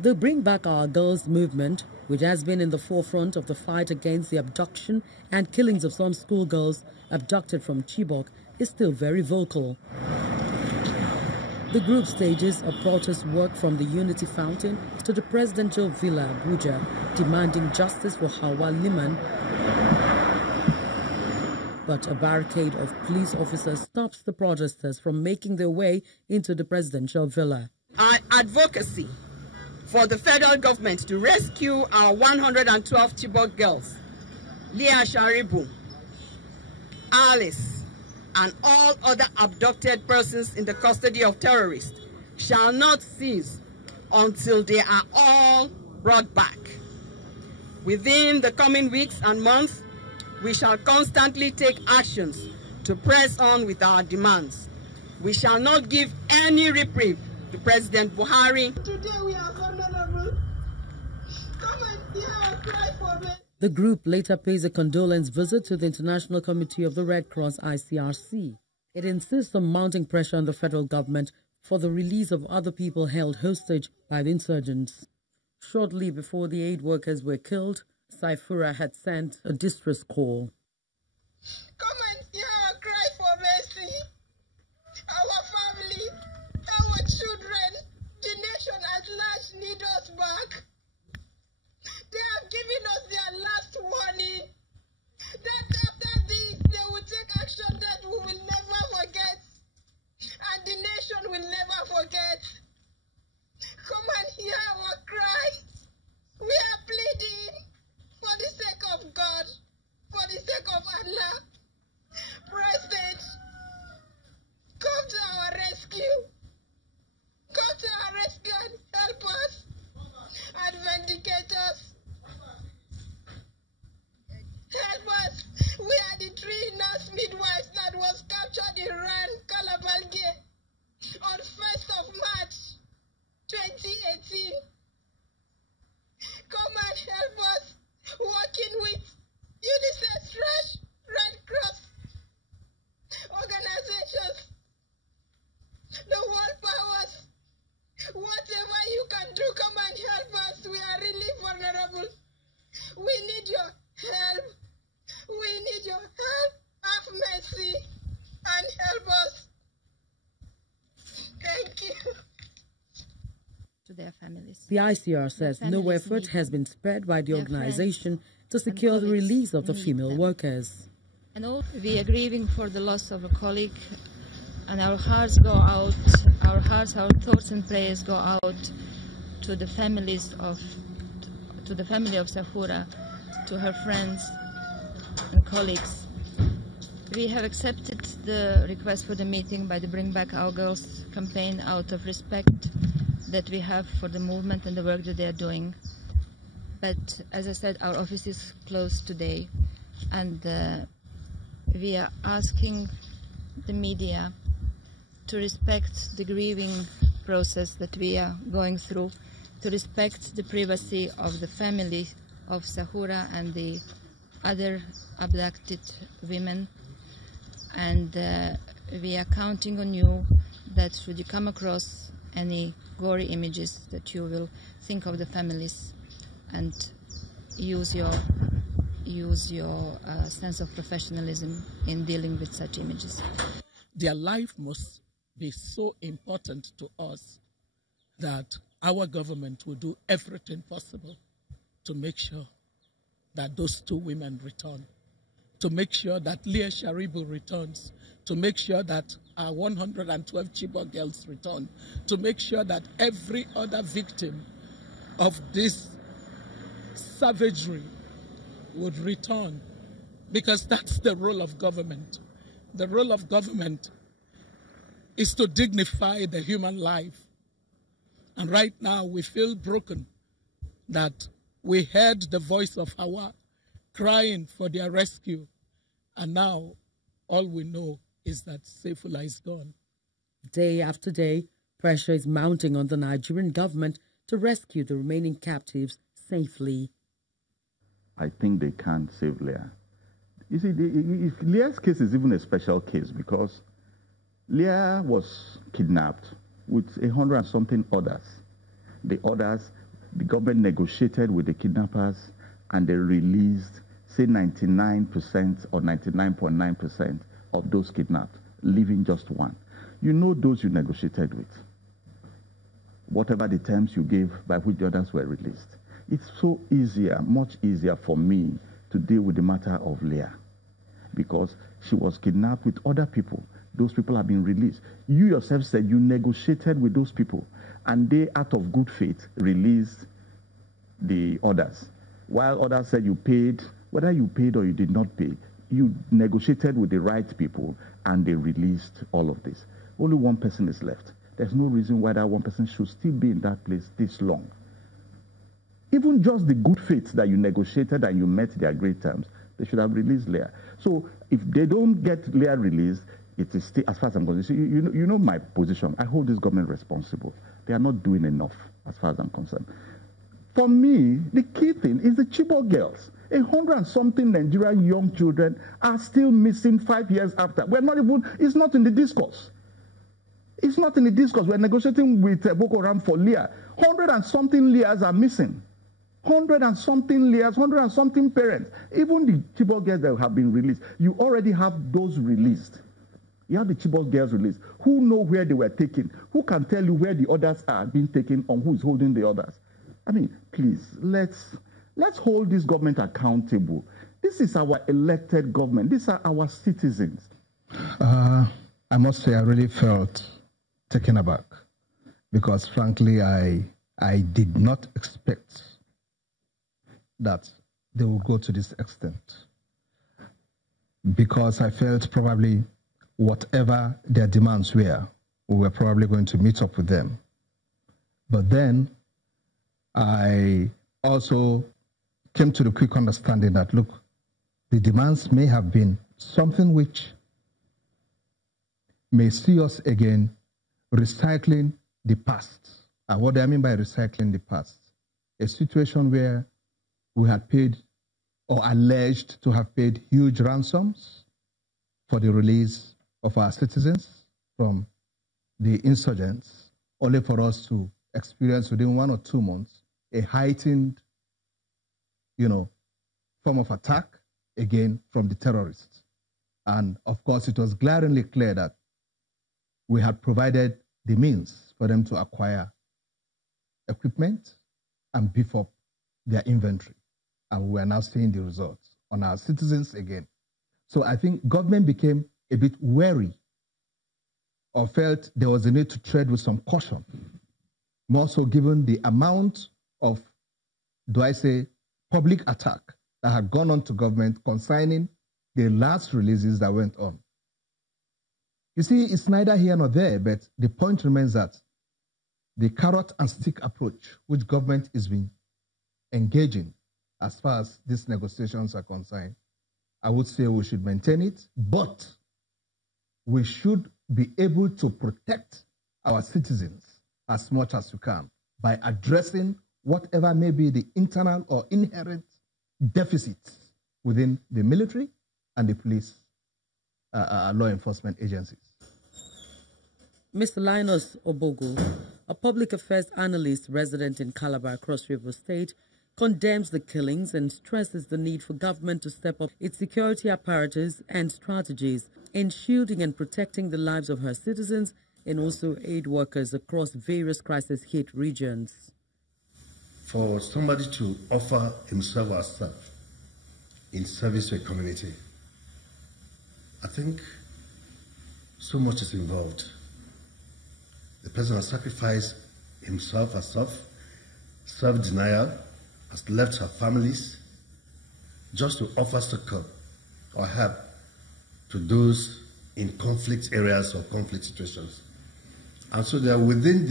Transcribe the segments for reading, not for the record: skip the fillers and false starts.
The Bring Back Our Girls movement, which has been in the forefront of the fight against the abduction and killings of some schoolgirls abducted from Chibok, is still very vocal. The group stages a protest walk from the Unity Fountain to the presidential villa Abuja, demanding justice for Hawa Liman. But a barricade of police officers stops the protesters from making their way into the presidential villa. Our advocacy for the federal government to rescue our 112 Chibok girls, Leah Sharibu, Alice, and all other abducted persons in the custody of terrorists shall not cease until they are all brought back. Within the coming weeks and months, we shall constantly take actions to press on with our demands. We shall not give any reprieve to President Buhari. Today we are vulnerable. Come and hear our cry for me. The group later pays a condolence visit to the International Committee of the Red Cross, ICRC. It insists on mounting pressure on the federal government for the release of other people held hostage by the insurgents. Shortly before the aid workers were killed, Saifura had sent a distress call. Come and hear our cry for mercy. Our family, our children, the nation at large need us back. They have given us their last warning that after this they will take action that we will never forget, and the nation will never forget. Come and hear our cry. We are pleading for the sake of God, for the sake of Allah. President, come to our rescue. Come to our rescue and help us and vindicate us. Help us. We are the 3 nurse midwives that was captured in Ran, Kalabalge on 1st of March 2018. Come and help us, working with UNICEF, Red Cross organizations, the world powers. Whatever you can do, come and help us. We are really vulnerable. We need your help. We need your help. Have mercy and help us. Thank you. To their families. The ICR says no effort has been spared by the organization to secure the release of the female workers. And all, we are grieving for the loss of a colleague, and our hearts go out, our thoughts and prayers go out to the families of, to the family of Sahura, to her friends and colleagues. We have accepted the request for the meeting by the Bring Back Our Girls campaign out of respect that we have for the movement and the work that they are doing. But as I said, our office is closed today, and we are asking the media to respect the grieving process that we are going through, to respect the privacy of the family of Sahura and the other abducted women. And we are counting on you that should you come across any gory images, that you will think of the families and use your sense of professionalism in dealing with such images. Their life must be so important to us that our government will do everything possible to make sure that those 2 women return, to make sure that Leah Sharibu returns, to make sure that our 112 Chibok girls return, to make sure that every other victim of this savagery would return, because that's the role of government. The role of government is to dignify the human life. And right now we feel broken that we heard the voice of Hawa crying for their rescue, and now all we know is that Saifullah is gone. Day after day, pressure is mounting on the Nigerian government to rescue the remaining captives safely. I think they can't save Leah. You see, Leah's case is even a special case because Leah was kidnapped with 100 and something others. The others the government negotiated with the kidnappers and they released, say, 99% or 99.9% of those kidnapped, leaving just one. You know those you negotiated with, whatever the terms you gave by which the others were released. It's so easier, much easier for me to deal with the matter of Leah, because she was kidnapped with other people. Those people have been released. You yourself said you negotiated with those people, and they, out of good faith, released the others. While others said you paid, whether you paid or you did not pay, you negotiated with the right people, and they released all of this. Only one person is left. There's no reason why that one person should still be in that place this long. Even just the good faith that you negotiated and you met their great terms, they should have released Leah. So if they don't get Leah released, it is still, as far as I'm concerned, you know my position. I hold this government responsible. They are not doing enough, as far as I'm concerned. For me, the key thing is the Chibok girls. 100-something Nigerian young children are still missing 5 years after. We're not even, it's not in the discourse. It's not in the discourse. We're negotiating with Boko Haram for Leah. 100-something Leahs are missing. 100-something Leahs, 100-something parents. Even the Chibok girls that have been released, you already have those released. You have the Chibok girls released. Who know where they were taken? Who can tell you where the others are being taken or who is holding the others? I mean, please, let's hold this government accountable. This is our elected government. These are our citizens. I must say I really felt taken aback because, frankly, I did not expect that they would go to this extent, because I felt probably whatever their demands were, we were probably going to meet up with them. But then I also came to the quick understanding that, look, the demands may have been something which may see us again recycling the past. And what do I mean by recycling the past? A situation where we had paid or alleged to have paid huge ransoms for the release of our citizens from the insurgents, only for us to experience within 1 or 2 months a heightened, form of attack again from the terrorists. And of course, it was glaringly clear that we had provided the means for them to acquire equipment and beef up their inventory. And we are now seeing the results on our citizens again. So I think government became a bit wary or felt there was a need to tread with some caution, more so given the amount of, public attack that had gone on to government concerning the last releases that went on. You see, it's neither here nor there, but the point remains that the carrot and stick approach which government is being engaging as far as these negotiations are concerned, I would say we should maintain it, but we should be able to protect our citizens as much as we can by addressing whatever may be the internal or inherent deficits within the military and the police law enforcement agencies. Mr. Linus Obogo, a public affairs analyst resident in Calabar, Cross River State, condemns the killings and stresses the need for government to step up its security apparatus and strategies in shielding and protecting the lives of her citizens and also aid workers across various crisis-hit regions. For somebody to offer himself or herself in service to a community, I think so much is involved. The person has sacrificed himself, herself, self-denial, has left her families just to offer succor or help to those in conflict areas or conflict situations. And so they are within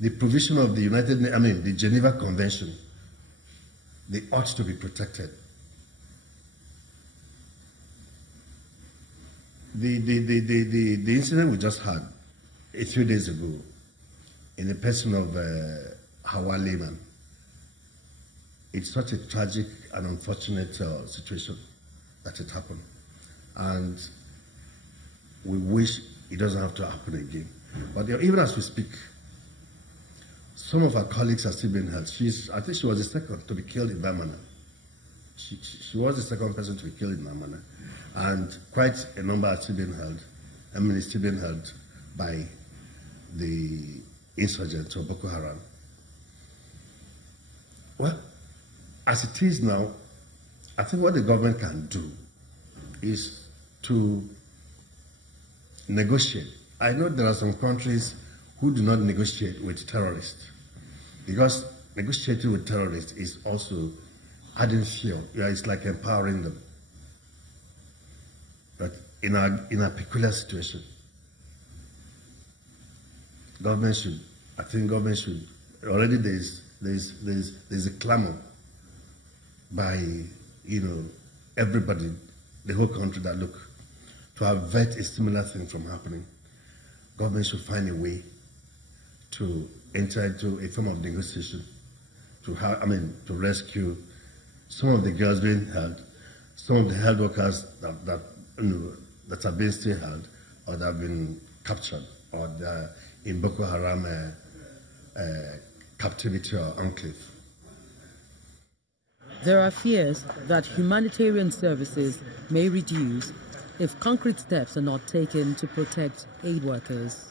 the provision of the the Geneva Convention. They ought to be protected. The incident we just had a few days ago in the person of Hawa Lehman, it's such a tragic and unfortunate situation that it happened. And we wish it doesn't have to happen again. But even as we speak, some of our colleagues are still being held. I think she was the second to be killed in that manner. She was the second person to be killed in that manner. And quite a number are still being held. I mean, it's still being held by the insurgents or Boko Haram. Well, as it is now, I think what the government can do is to negotiate. I know there are some countries who do not negotiate with terrorists, because negotiating with terrorists is also adding fuel. Yeah, it's like empowering them. But in a peculiar situation, I think government should, already there's a clamor by, everybody, the whole country, that look, to avert a similar thing from happening, government should find a way to enter into a form of negotiation to rescue some of the girls being held, some of the health workers that have been still held or that have been captured or in Boko Haram captivity or enclave. There are fears that humanitarian services may reduce if concrete steps are not taken to protect aid workers.